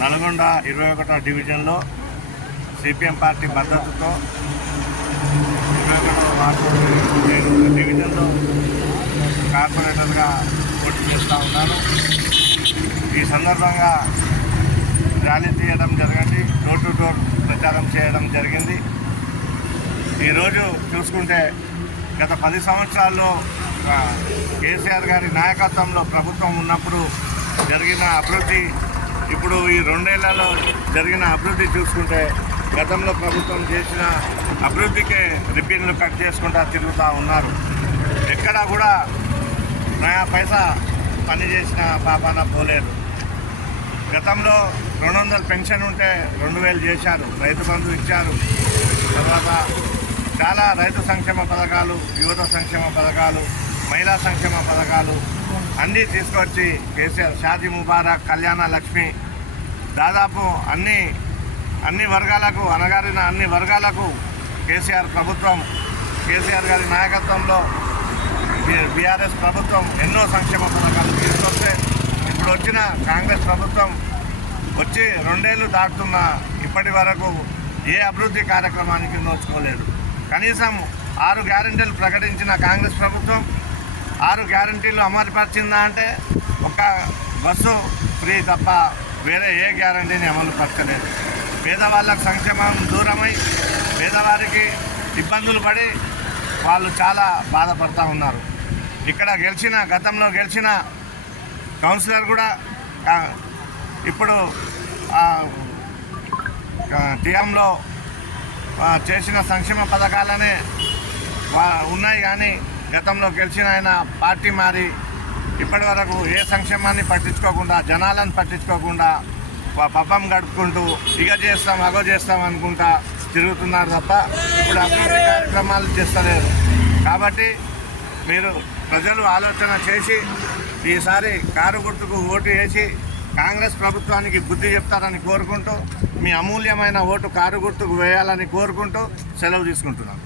నల్గొండ 21వ డివిజన్లో CPM party మద్దతుతో 21వ వార్డు డివిజన్లో కార్పొరేటర్గా పోటీ చేస్తూ ఉన్నాను. ఈ సందర్భంగా ర్యాలీ తీయడం జరిగింది, డోర్ టు డోర్ ప్రచారం చేయడం జరిగింది. ఈరోజు చూసుకుంటే గత 10 సంవత్సరాల్లో కేసీఆర్ గారి నాయకత్వంలో ప్రభుత్వం ఉన్నప్పుడు జరిగిన అభివృద్ధి, ఇప్పుడు ఈ 2 ఏళ్లలో జరిగిన అభివృద్ధి చూసుకుంటే గతంలో ప్రభుత్వం చేసిన అభివృద్ధికే రిబ్బిన్లు కట్ చేసుకుంటూ తిరుగుతూ ఉన్నారు. ఎక్కడా కూడా నయా పైసా పని చేసిన పాపాన పోలేదు. గతంలో 200 పెన్షన్ ఉంటే 2000 చేశారు, రైతు బంధు ఇచ్చారు. తర్వాత చాలా రైతు సంక్షేమ పథకాలు, యువత సంక్షేమ పథకాలు, మహిళా సంక్షేమ పథకాలు అన్నీ తీసుకొచ్చి కేసీఆర్ షాదీ ముబారక్, కళ్యాణ లక్ష్మి దాదాపు అన్ని వర్గాలకు, అనగారిన అన్ని వర్గాలకు కేసీఆర్ ప్రభుత్వం, కేసీఆర్ గారి నాయకత్వంలో బీఆర్ఎస్ ప్రభుత్వం ఎన్నో సంక్షేమ పథకాలు తీసుకొస్తే ఇప్పుడు వచ్చిన కాంగ్రెస్ ప్రభుత్వం వచ్చి 2 ఏళ్ళు దాటుతున్న ఇప్పటి వరకు ఏ అభివృద్ధి కార్యక్రమానికి నోచుకోలేదు. కనీసం 6 గ్యారెంటీలు ప్రకటించిన కాంగ్రెస్ ప్రభుత్వం 6 గ్యారెంటీలు అమలుపరిచిందా అంటే ఒక బస్సు ఫ్రీ తప్ప వేరే ఏ గ్యారెంటీని అమలు పరచలేదు. పేదవాళ్ళకు సంక్షేమం దూరమై పేదవారికి ఇబ్బందులు పడి వాళ్ళు చాలా బాధపడుతూ ఉన్నారు. ఇక్కడ గతంలో గెలిచిన కౌన్సిలర్ కూడా ఇప్పుడు టీఎంలో చేసిన సంక్షేమ పథకాలనే ఉన్నాయి, కానీ గతంలో గెలిచిన ఆయన పార్టీ మారి ఇప్పటి వరకు ఏ సంక్షేమాన్ని పట్టించుకోకుండా, జనాలను పట్టించుకోకుండా పబ్బం గడుపుకుంటూ ఇగ చేస్తాం అగో చేస్తాం అనుకుంటా తిరుగుతున్నారు తప్ప ఇప్పుడు అభివృద్ధి కార్యక్రమాలు చేస్తలేరు. కాబట్టి మీరు ప్రజలు ఆలోచన చేసి ఈసారి కారు గుర్తుకు ఓటు వేసి కాంగ్రెస్ ప్రభుత్వానికి బుద్ధి చెప్తారని కోరుకుంటూ, మీ అమూల్యమైన ఓటు కారు గుర్తుకు వేయాలని కోరుకుంటూ సెలవు తీసుకుంటున్నాను.